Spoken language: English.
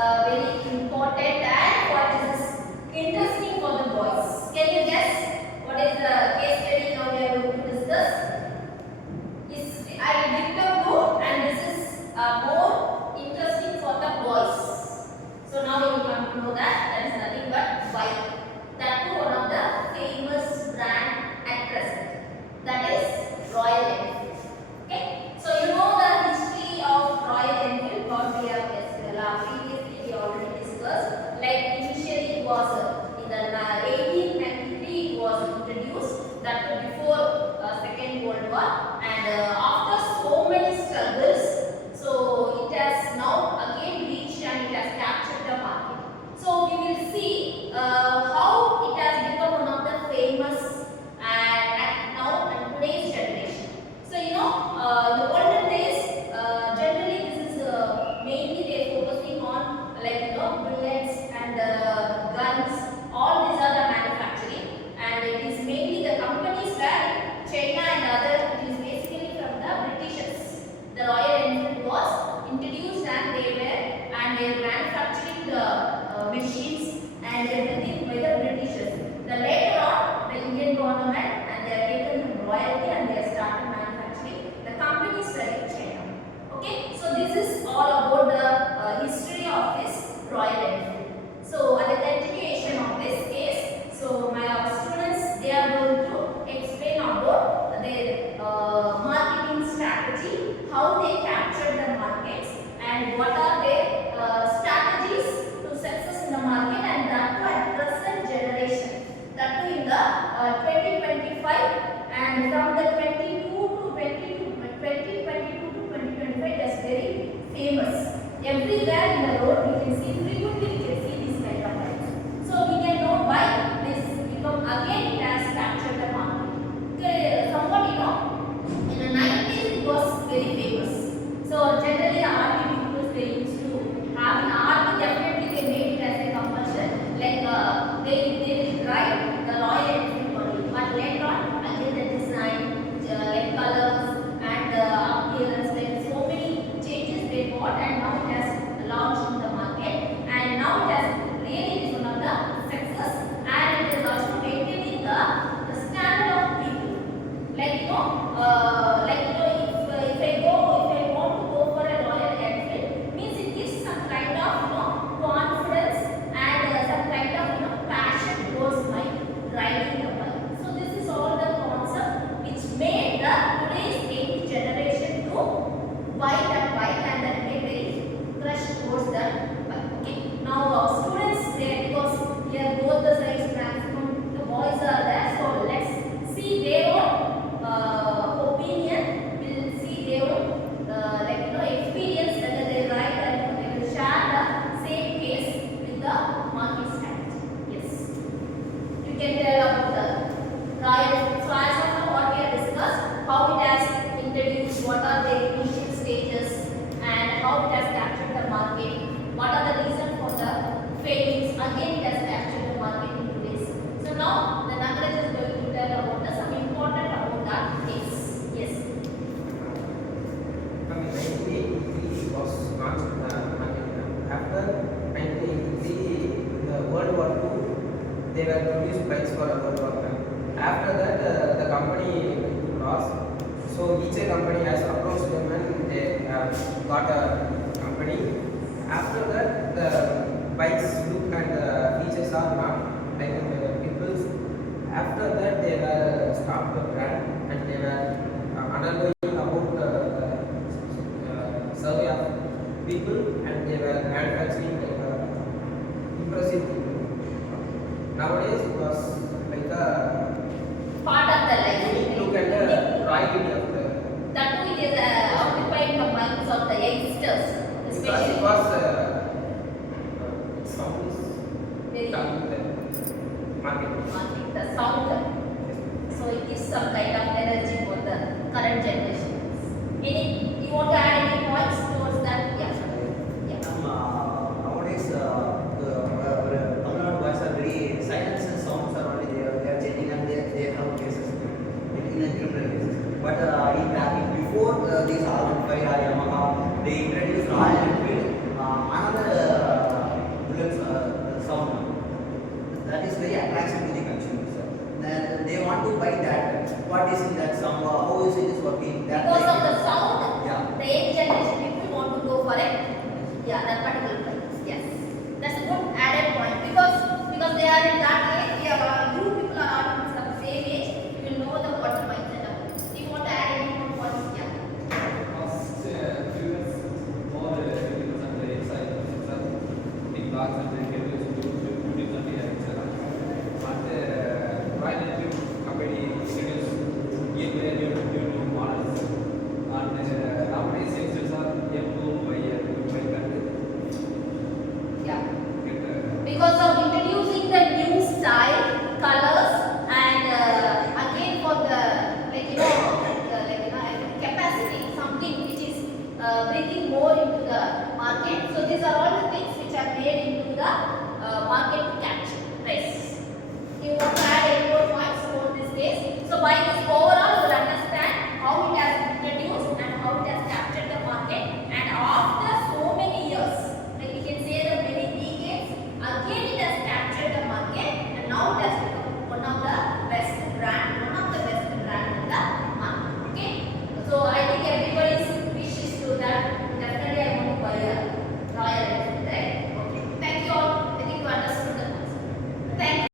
very important and what is interesting for the boys. Can you guess what is the case study now we are going to discuss? Is I did blue and this is more interesting for the boys. So now you come to know that is nothing but bike. That too one of the famous brand at present. That is Royal Enfield. Okay. So you know the history of Royal Enfield. What we have previously we already discussed. Like initially it was in the 1893 it was introduced. That was before Second World War, and after so many struggles, so it has now again reached and it has captured the market. So we will see how it has become one of the famous at now and today's generation. So you know, in the olden days, generally this is mainly they are focusing on like bullets and guns. All these are the manufacturing, and it is mainly the companies where China and other. It is basically from the Britishers. The Royal Enfield was introduced, and they were manufacturing the machines and everything by the Britishers. The later on, the Indian government and they are taken royalty and they have started manufacturing. The companies were in China. Okay, so this is all about the history of this Royal Enfield. So, at the continuation of this case, so my students they are going to explain about their marketing strategy, how they capture the markets, and what are their strategies to success in the market, and that too at present generation, that too in the 2025, and from the 22 to 2022 to 2025, that's very famous. Everywhere in the road we can see, frequently we can see this kind of items. So we can know why this become again it has captured the market. Okay, somewhat in the 90s it was very famous. So generally the army people they used to have an army, definitely they made it as a compulsion. Like they will drive the Royal Enfield only. But later on again the design, like colors and appearance, like so many changes they got, and now it has launched in the market, and now it has really is one of the success, and it is also maintaining the standard of people. Like if I want to go for a Royal Enfield, means it gives some kind of confidence and some kind of passion towards my riding the bike. So this is all the concept which made the today's young generation to buy that bike and then get very crush towards that bike. Okay. Now our students there, because here both the sides maximum the boys are there, so let's see their own opinion. We'll see their own experience whether they ride, and they will share the same case with the market strategy. Yes, you can tell about the Royal. So as of now, what we have discussed, how it has introduced, what are the initial stages, and how it has captured the market. What are the reasons for the failings? Again, it has captured the market in today's. So now the Nagaraj is going to tell about some important about that case. Yes. From 1983 was launched after 1983 the World War II, they were produced bikes for World War I. After that the company went to loss, so each company has approached them and they have got a company. After that the bikes look and the features are not taken by the people. After that they were stopped the brand and they were undergoing about the survey of people, and they were manufacturing impressive people. Nowadays it was like a Part of the life. look at the royalty of the. That too it is occupied the minds of the youngsters, Because especially. it was sounds Very done with the market. the sound. So it gives some kind of energy for the current generations. You want to add any points towards that? Yeah. Nowadays, the Tamil Nadu boys are very silence and sounds are only there. They are changing and they have cases in a different cases. But before these R15 or Yamaha, they introduced Royal Enfield. what is in that sound? How is it is working? That Because like of the it. sound, Yeah. the young generation people want to go for it. Yeah, that particular place. Yes, that's a good added point because they are in that age. Yeah, you people are at the same age. You will know the what mindset of it. If you want to add any more points, yeah. Last few years, more videos and the inside the blogs and the videos, YouTube and the etc. But while you compare videos, give new models, and nowadays youngsters are able to buy Yeah. get Because of introducing the new style, colors, and again for the capacity, something which is bringing more into the market. So these are all the things which are made into the market to capture price. You want to add any more points for this case? So by this